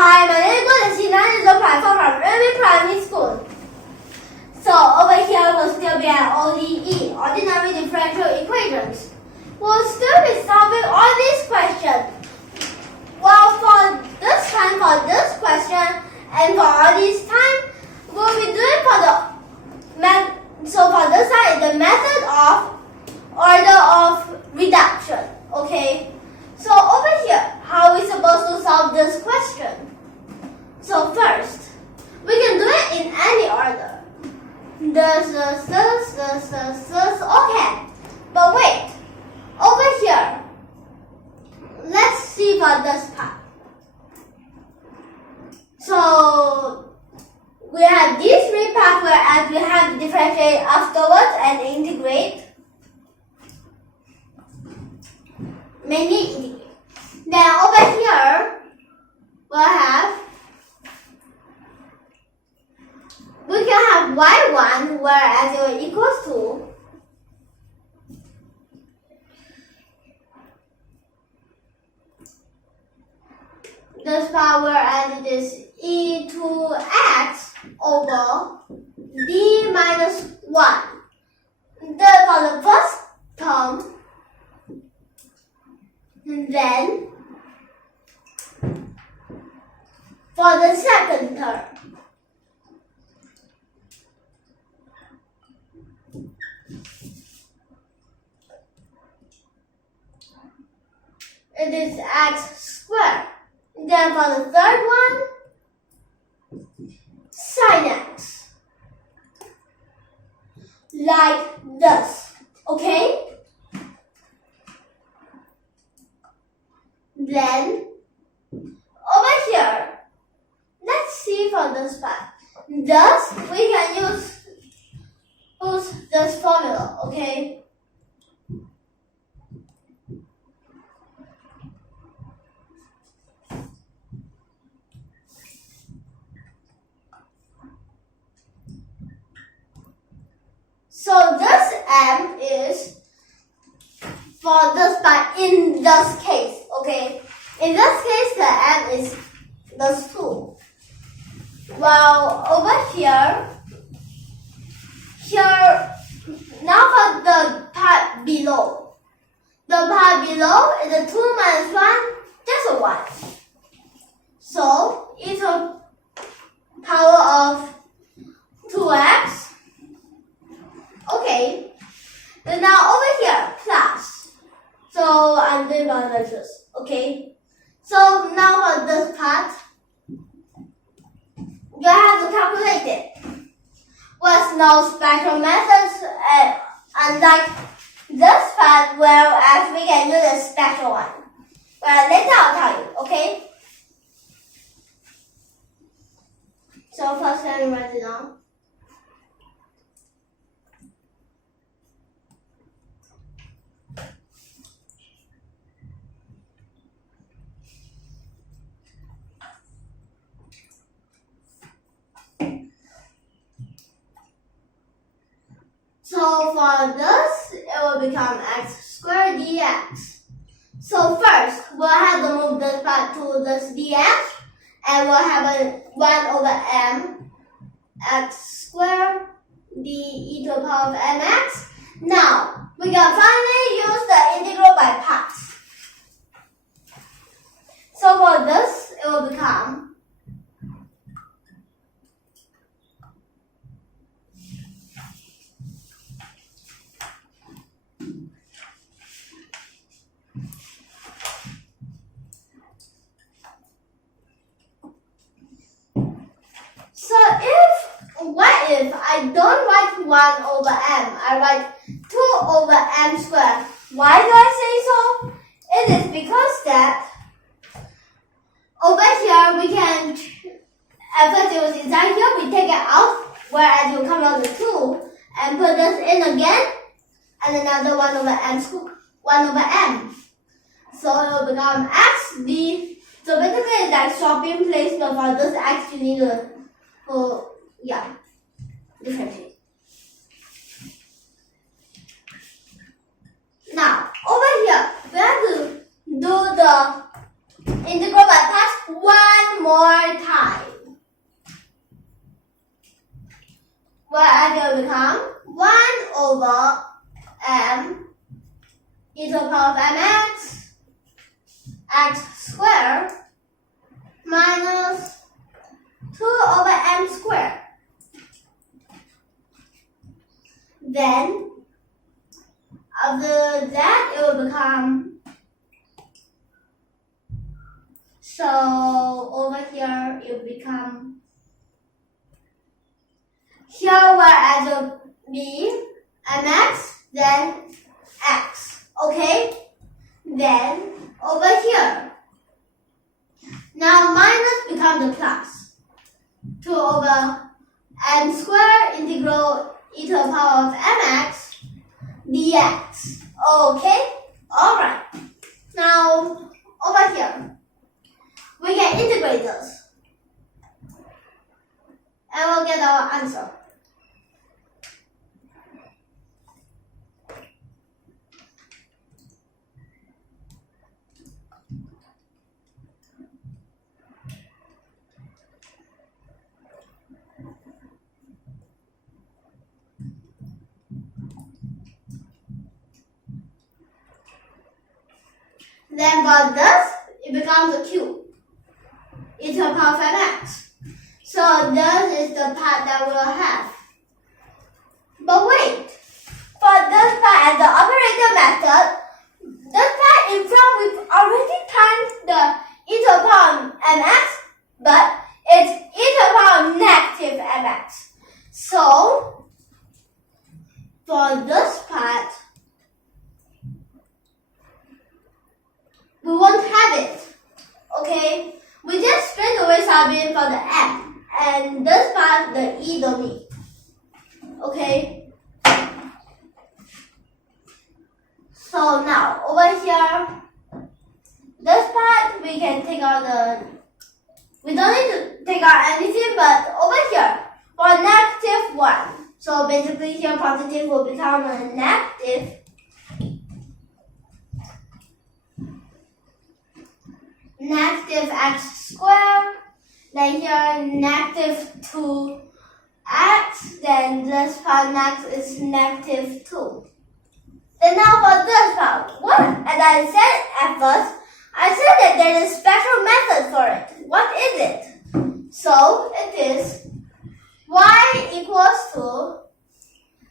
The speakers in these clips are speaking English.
Hi, my name is Guang. This is a platform from YUMIN Primary School. So over here will still be an ODE, ordinary differential equations. We'll still be solving all these questions. Well, for this time, for this question, and for all this time, we'll be doing for this time is the method of order of reduction. Okay. So over here, how are we supposed to solve this question? So first, we can do it in any order. This, okay. But wait, over here, let's see for this part. So we have these three parts whereas we have to differentiate afterwards and integrate. Mainly integrate. Then over here, we can have y1 whereas it will equals to this part whereas it is e to x over d minus 1. Then for the first term, and then for the second term, it is x squared. Then for the third one, sin x. Like this. Okay? Then, over here, let's see for this part. Thus, we can use this formula, okay? So this m is for this part in this case, okay? In this case, the m is this 2. While over here, now for the part below. The part below is a 2 minus 1, just a 1. So, e to the power of 2x. Okay. Then now over here, plus. So I'm doing one like this. Okay. So now for this part, you have to calculate it. With no special methods, unlike this part, whereas we can use a special one. Well, later I'll tell you. Okay. So first, let me write it down. So for this, it will become x squared dx. So first, we'll have to move this part to this dx, and we'll have a 1 over m x squared d e to the power of mx. Now, we can finally use the integral by parts. So for this, it will become what if I don't write 1 over m, I write 2 over m squared. Why do I say so? It is because that over here we can, first it was inside here, we take it out, whereas you come out with 2, and put this in again, and another 1 over m squared, 1 over m. So it will become x d. So basically it's like swapping place, but for this x you need to, differentiate. Now, over here, we have to do the integral by parts one more whereas it will become 1 over m e to the power of mx x squared minus 2 over m squared. Then, after that, it will become, so over here, it will become, here whereas it will be mx, then x, okay? Then, over here, now minus becomes the plus. 2 over m squared integral e to the power of mx dx. Okay? Alright. Now, over here, we can integrate this. And we'll get our answer. Then for this, it becomes a cube. E to the power of mx. So this is the part that we'll have. But wait, for this part as the operator method, this part in front we've already times the e to the power of mx, but it's e to the power of negative mx. So for this part, we won't have it, okay? We just straight away sub in for the m, and this part, the e don't need, okay? So now, over here, this part, we can take out the, we don't need to take out anything, but over here, for negative 1, so basically here positive will become a negative. Negative x squared, then here negative 2x, then this part next is negative 2. Then now for this part, what? As I said at first, I said that there is a special method for it. What is it? So it is y equals to,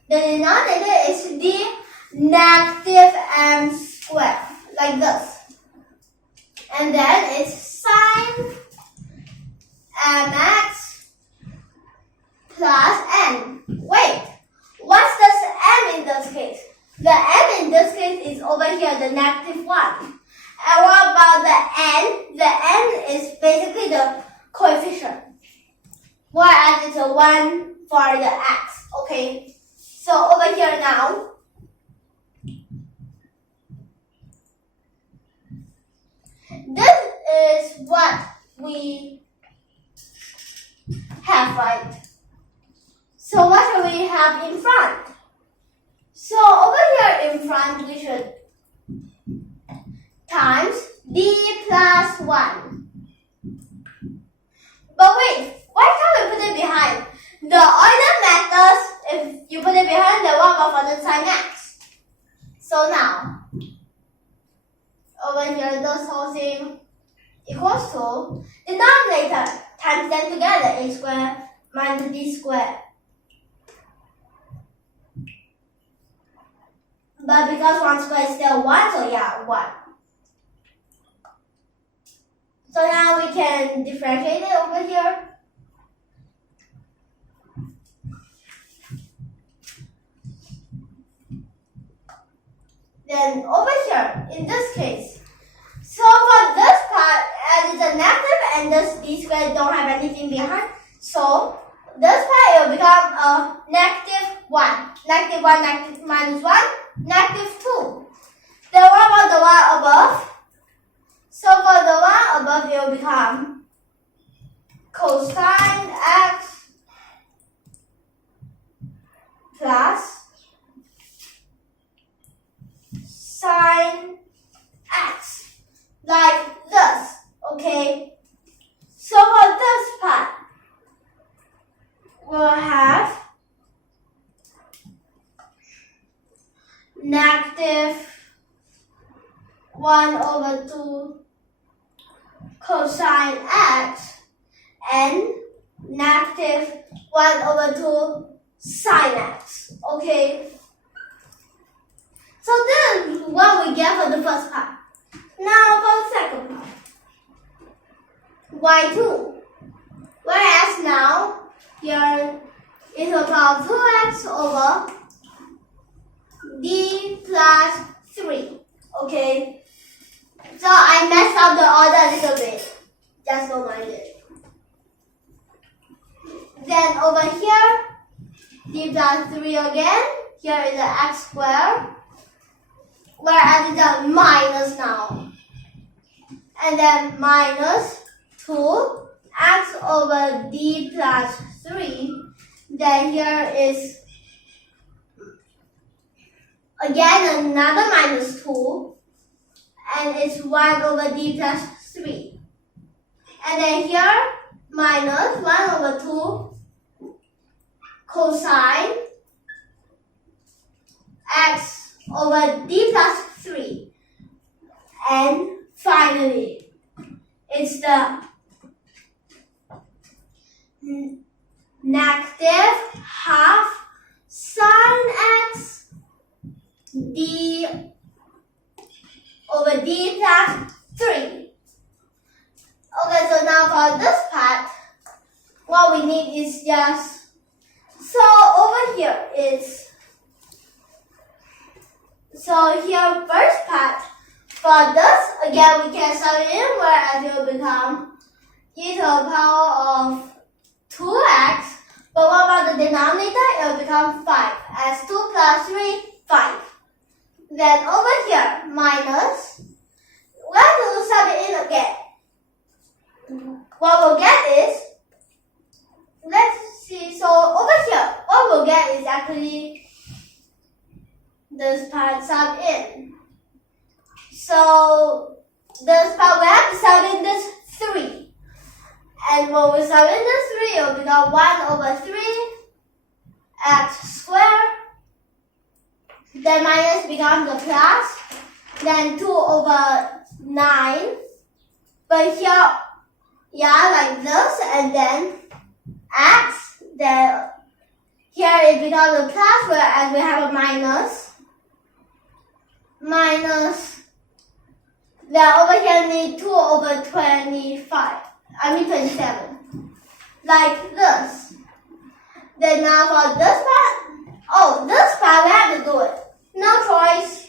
the denominator is the negative m squared, like this. And then it's sine mx plus n. Wait, what's this m in this case? The m in this case is over here, the negative 1. And what about the n? The n is basically the coefficient. Whereas it's a 1 for the x, okay? So over here now, this is what we have, right? So what should we have in front? So over here in front, we should times d plus 1. But wait, why can't we put it behind? The Euler methods, if you put it behind, then what about for the sine x? So now, over here, this whole thing equals to denominator times them together, a squared minus d squared. But because 1 squared is still 1, so yeah, 1. So now we can differentiate it over here. Then over here, in this case, so for this part, as it's a negative and this d squared don't have anything behind, so this part will become a negative 1. Negative 1, negative minus 1, negative 2. Then what about the one above? So for the one above, it will become cosine x plus sine x, like this, okay? So for this part, we'll have negative 1 over 2 cosine x and negative 1 over 2 sine x. Okay? So this is what we get for the first part. Now for the second part. y2. Whereas now, here is about 2x over d plus 3. Okay? So I messed up the order a little bit. Just don't mind it. Then over here, d plus 3 again. Here is the x squared. Whereas it's a minus now. And then minus 2x over d plus 3. Then here is again another minus 2. And it's 1 over d plus 3. And then here minus 1 over 2 cosine x over d plus 3. And finally, it's the negative half sine x d over d plus 3. Okay, so now for this part, what we need is just, so over here is, so here first part, for this, again we can sum it in, whereas it will become e to the power of 2x, but what about the denominator? It will become 5, as 2 plus 3, 5. Then over here, minus, we have to sum it in again. What we'll get is, let's see, so over here, what we'll get is actually this part sum in. So this part we have to sum in this 3. And when we sum in this 3, it will become 1 over 3 x squared. Then minus becomes a plus. Then 2 over 9. But here, yeah, like this. And then x. Then here it becomes a plus, whereas we have a minus. Minus. Then over here we need 2 over 25. 27. Like this. Then now for this part, this part we have to do it. No choice.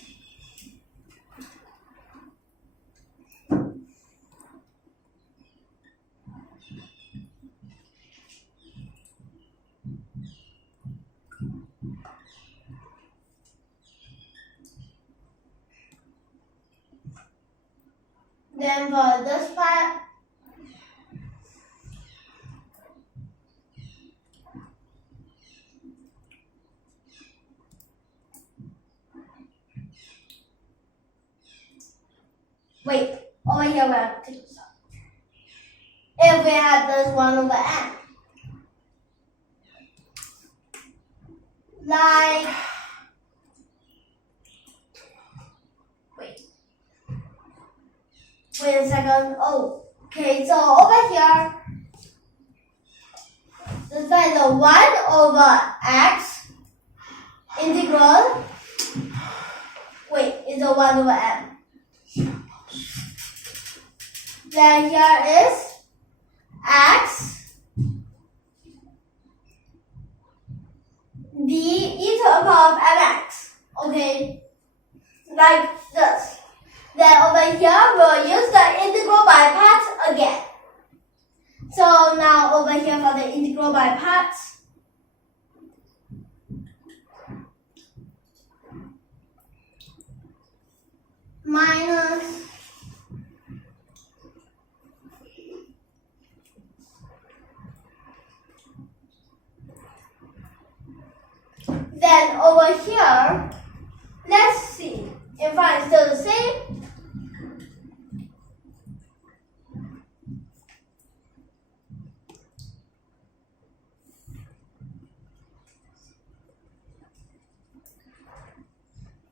Then for this part, wait, over here we have to do something. If we have this 1 over n. Like, wait a second. Oh, okay, so over here, this is the 1 over x integral. Wait, it's a 1 over m. Then here is x d e to the power of mx. Okay, like this. Then over here, we'll use the integral by parts again. So now over here for the integral by parts, minus then over here, let's see if I'm still the same.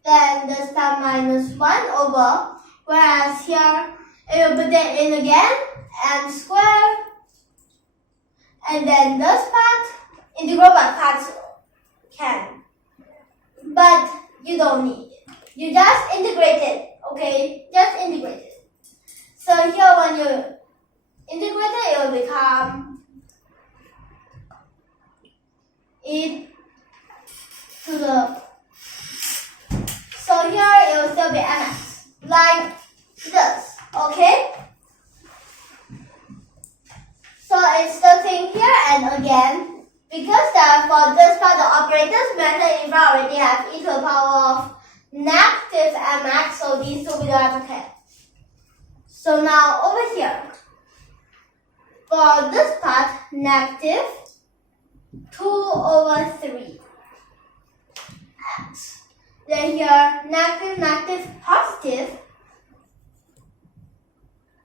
then this part minus 1 over, whereas here it will put it in again, m squared, and then this part, integral by parts can, but you don't need it. You just integrate it, okay? Just integrate it. So here when you integrate it, it will become e to the, so here it will still be mx, like this, okay? So it's still thing here, and again, because for this part the operators method, if I already have e to the power of negative mx, so these two we don't have to care. So now over here, for this part, negative 2 over 3 x. Then here, negative, positive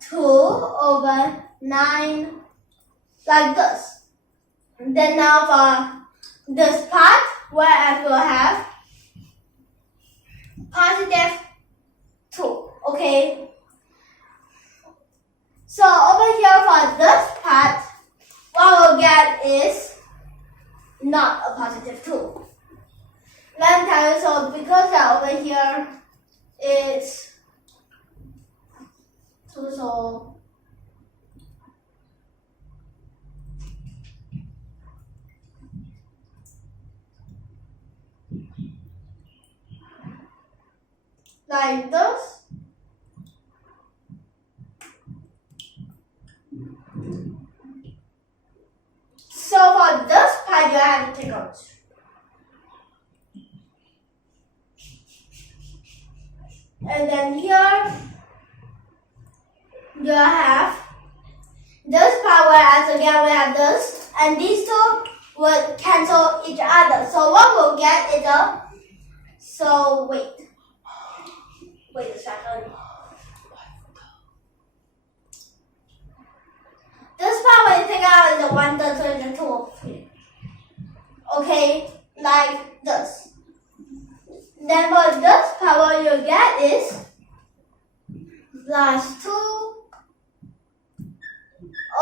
2 over 9, like this. Then now for this part, where I will have positive 2, okay? So over here for this part, what we'll get is not a positive 2. Let me tell you, so because that over here it's 2, so like this. So for this part, you have to take out. And then here, you have this part, whereas again we have this, and these two will cancel each other. So what we'll get is a, so wait a second. This part when you take out is a 1/3, so it's a 2 over 3. Okay, like this. Then for this part, what you get is plus 2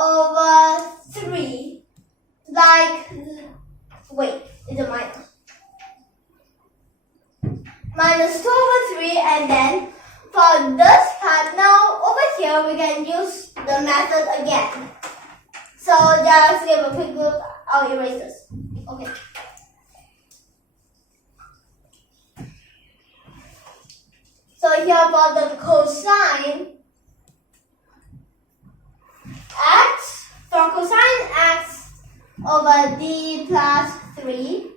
over 3. Like, wait, it's a minus. Minus 2 over 3, and then for this part, now over here we can use the method again. So just give a quick look, I'll erase this. Okay. So here for the cosine x, for cosine x over d plus 3.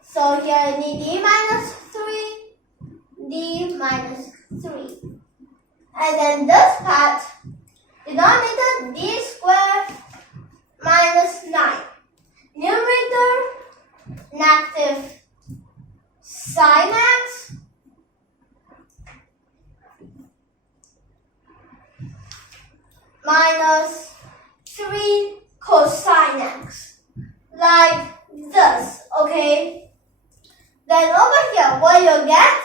So here you need d minus 3, d minus 3. And then this part, denominator d squared minus 9. Numerator, negative sine x minus 3 cosine x. Like this, okay? Then over here, what you'll get?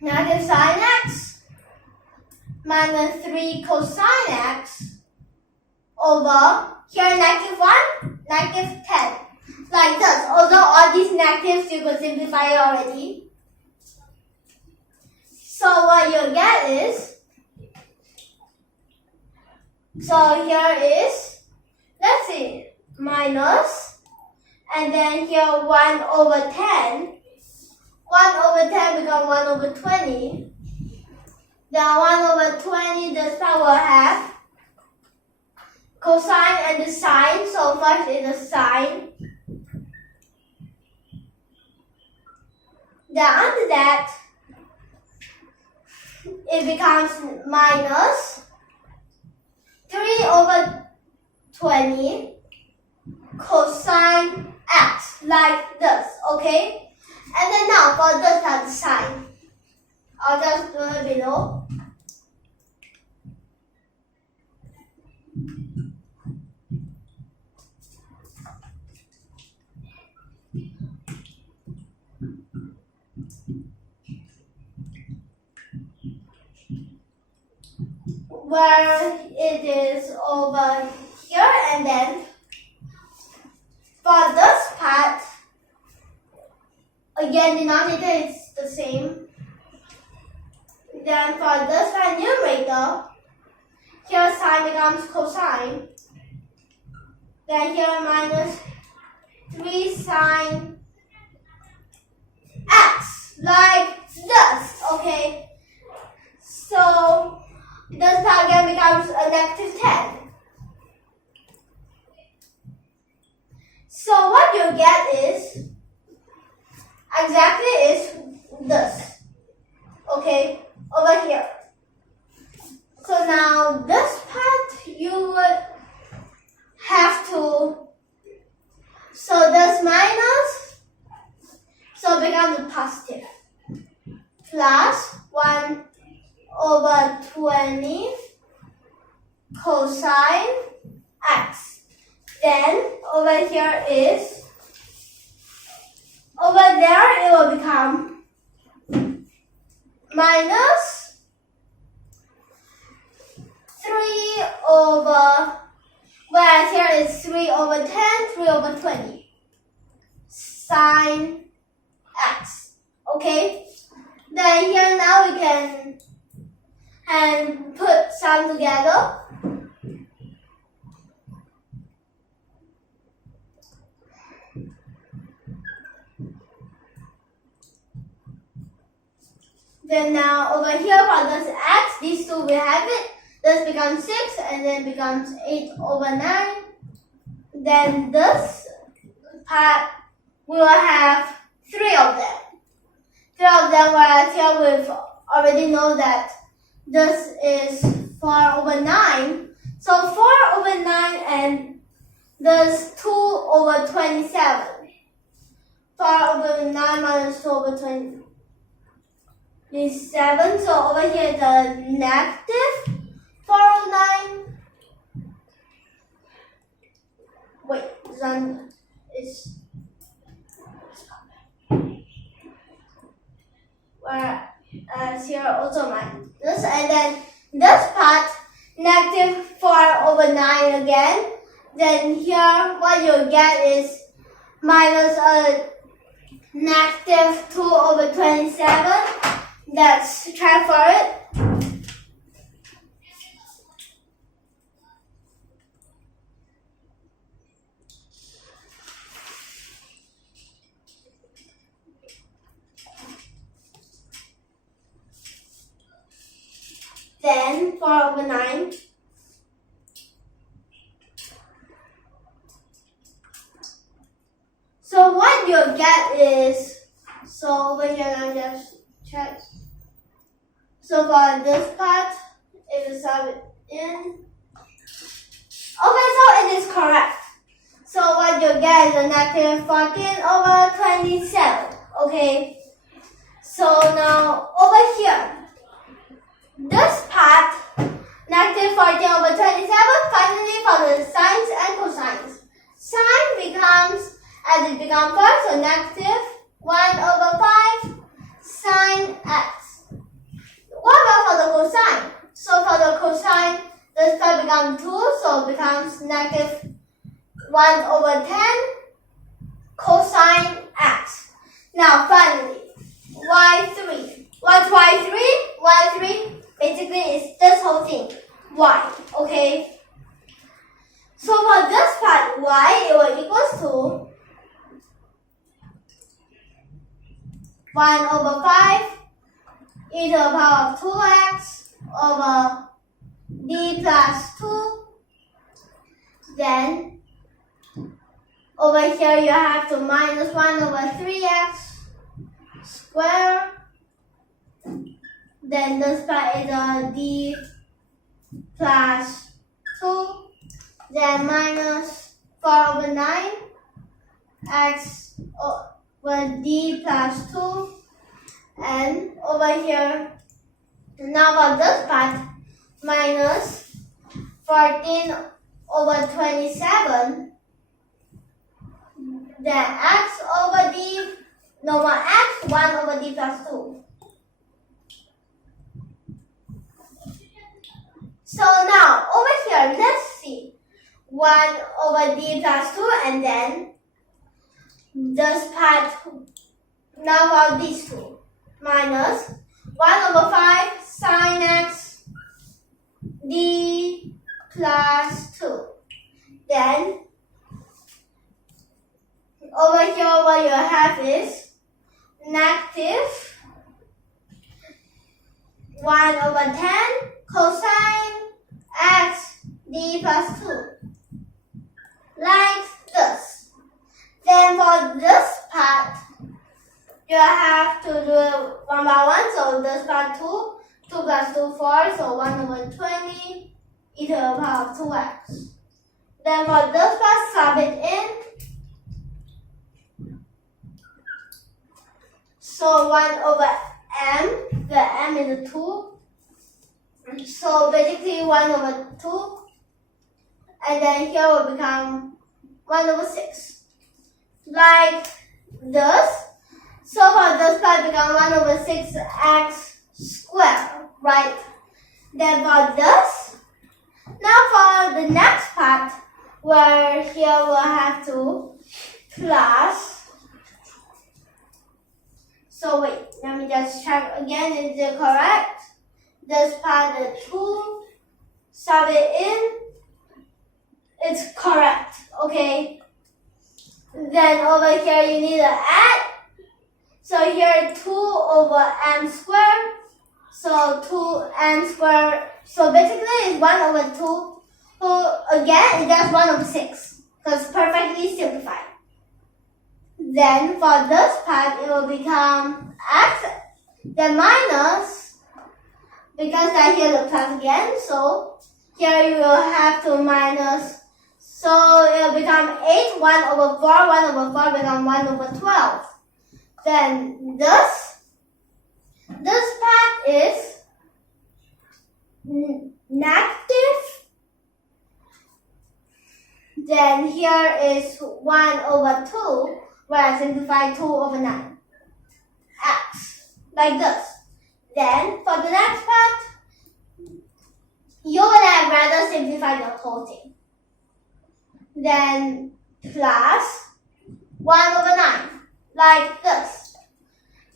Negative sine x minus 3 cosine x over here negative 1, negative 10. Like this. Although all these negatives you could simplify already. So what you'll get is, so here is, let's see, minus, and then here 1 over 10. 1 over 10 becomes 1 over 20. Then 1 over 20, this part will have cosine and the sine. So first is the sine. Then after that, it becomes minus 3 over 20 cosine x, like this, okay? And then now for this part, the sine. I'll just do it below. where it is over here, and then for this part, again denominator is the same. Then for this part, numerator, here sine becomes cosine. Then here minus 3 sine x, like this, okay? So this part again becomes a negative 10. So what you get is exactly is this, okay, over here. So now this part you would have to, so this minus, so it becomes positive, plus 1 over 20 cosine x. Then over here is, over there it will become minus 3 over, whereas here is 3 over 10, 3 over 20 sine x, okay? Then here now we can and put some together. Then now over here for this x, these two we have it. This becomes 6 and then becomes 8 over 9. Then this part we will have 3 of them. 3 of them, whereas here we already know that this is 4 over 9. So 4 over 9 and this 2 over 27. 4 over 9 minus 2 over 27. So over here the negative 4 over 9. Wait, this one is, whereas here also minus, and then this part negative 4 over 9 again. Then here what you get is minus a negative 2 over 27. Let's try for it. Then 4 over 9. So what you get is, so over here I'll just check. So for this part, if you sub it in, okay, so it is correct. So what you get is a negative 14 over 27, okay? So now over here, this part, negative 14 over 27, finally for the sines and cosines. Sine becomes, as it becomes first, so negative 1 over 5 sine x. What about for the cosine? So for the cosine, this part becomes 2, so it becomes negative 1 over 10 cosine x. Now finally, y3. What's y3? y3 basically is this whole thing, y, okay? So for this part, y, it will equals to 1 over 5 e to the power of 2x over d plus 2. Then over here you have to minus 1 over 3x square. Then this part is a d plus 2. Then minus 4 over 9 x over d plus 2. And over here, now for this part, minus 14 over 27. Then x over d, no more x, 1 over d plus 2. So now over here, let's see 1 over d plus 2 and then this part now for these two minus 1 over 5 sine x d plus 2. Then over here what you have is negative 1 over 10 cosine x d plus 2. Like this. Then for this part, you have to do it 1 by 1. So this part 2, 2 plus 2, 4. So 1 over 20 e to the power of 2x. Then for this part, sub it in. So 1 over m, the m is 2. So basically 1 over 2. And then here will become 1 over 6. Like this. So for this part become 1 over 6x squared, right? Then for this, now for the next part, where here we'll have to plus. So wait, let me just check again, is it correct? This part is 2, sub it in. It's correct, okay? Then over here you need to add. So here 2 over m squared. So 2m squared. So basically it's 1 over 2. So again, it does 1 over 6. Because perfectly simplified. Then for this part, it will become x. Then minus. Because I hear the plus again. So here you will have to minus. So it will become 8, 1 over 4, 1 over 4 become 1 over 12. Then this part is negative. Then here is 1 over 2, where I simplify 2 over 9. X. Like this. Then for the next part, you would have rather simplify the whole thing. Then plus 1 over 9, like this.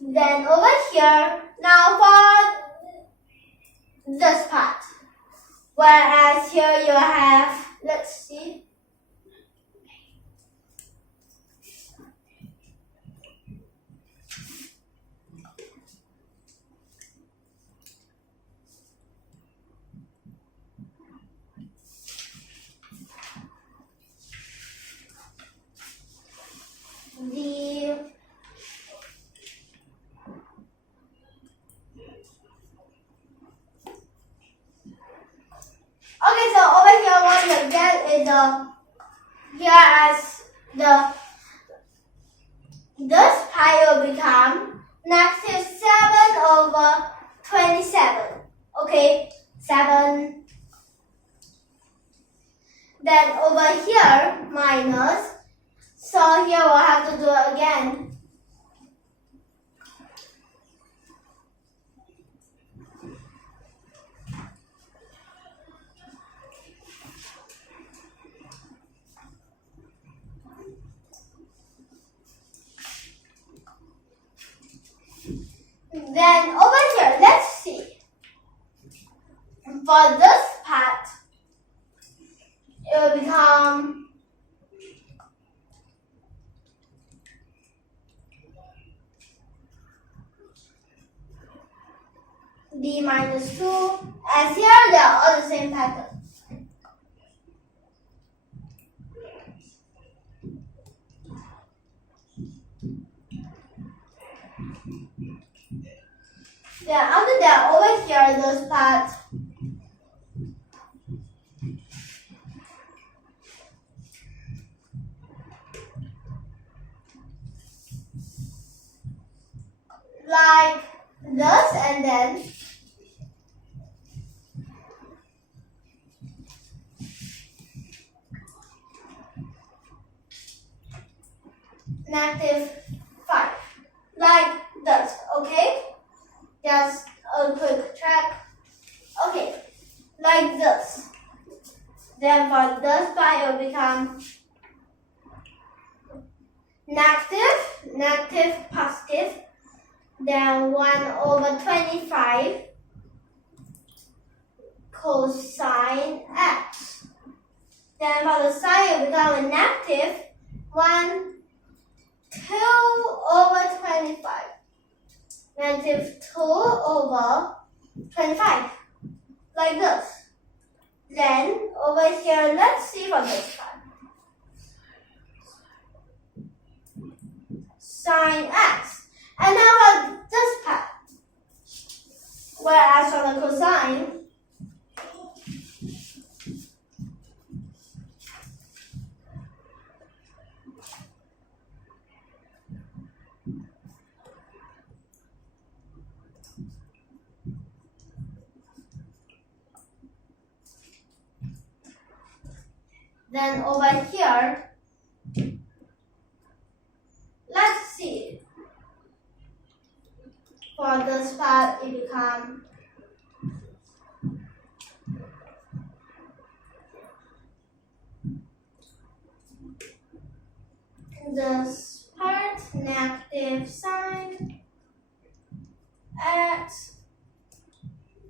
Then over here, now for this part. Whereas here you have, let's see. Okay, so over here what you get is this pi will become negative 7 over 27. Okay, 7. Then over here minus. So here we'll have to do it again. Then over here, let's see. For this part, it will become d minus 2. As here, they are all the same pattern. Then after that, over here, this part, like this, and then -5, like this, okay? Just a quick check. Okay, like this. Then for this part, it will become negative, positive. Then 1/25 cosine x. Then for the sine, it will become a negative 2/25. Negative 2/25. Like this. Then over here, let's see for this part. Sine x. And now for this part. Whereas for the cosine, then over here, let's see. For this part, it becomes this part negative sine x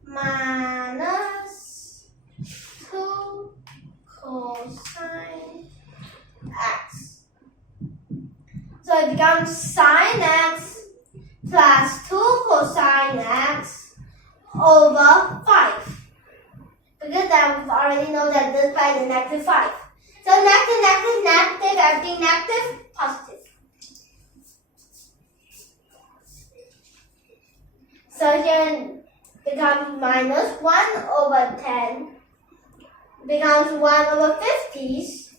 minus 2 cosine x. So it becomes sine x plus 2 cosine x over 5. Because I already know that this part is negative 5. So negative, everything negative, positive. So here it becomes minus 1/10. Becomes 1/50.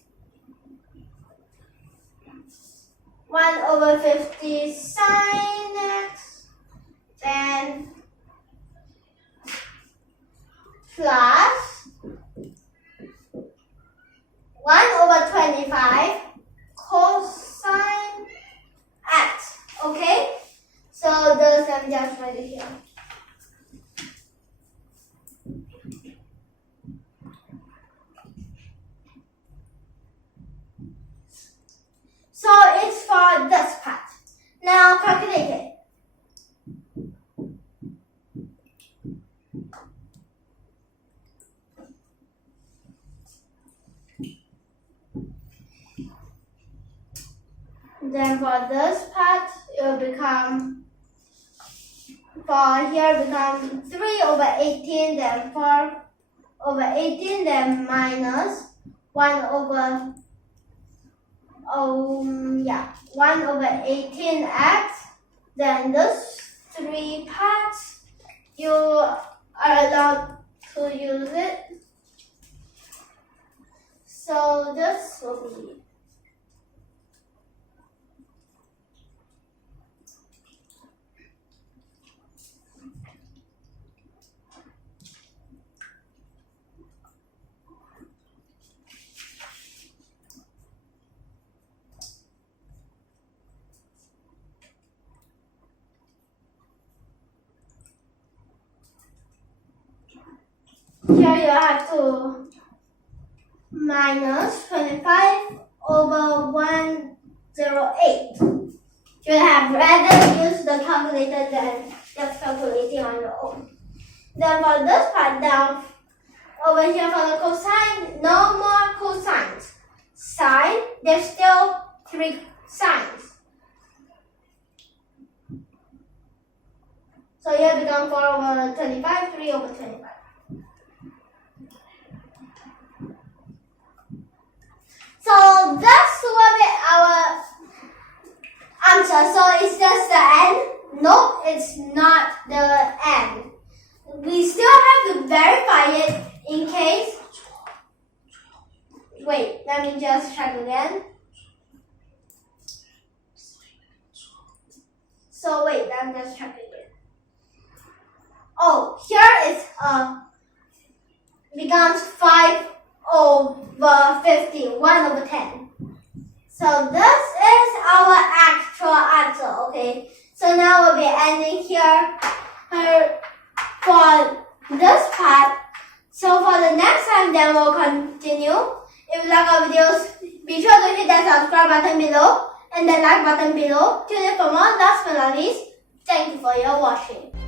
1/50 sine x, then plus 1/25 cosine x. Okay? So this I'm just write it here. So it's for this part. Now calculate it. Then for this part, it will become, for here become 3/18, then 4/18, then minus 1/18x. Then this 3 parts, you are allowed to use it. So this will be here you have to minus 25/108. You have rather use the calculator than just calculating on your own. Then for this part down, over here for the cosine, no more cosines. Sine, there's still 3 sines. So here become 4/25, 3/25. So this will be our answer. So it's just the end? Nope, it's not the end. We still have to verify it in case. Wait, let me just check again. So wait, let me just check again. Oh, here is becomes 5/50, 1/10. So this is our actual answer, okay? So now we'll be ending here. For this part, So for the next time, then we'll continue. If you like our videos, be sure to hit that subscribe button below and the like button below. Tune in for more last melodies. Thank you for your watching.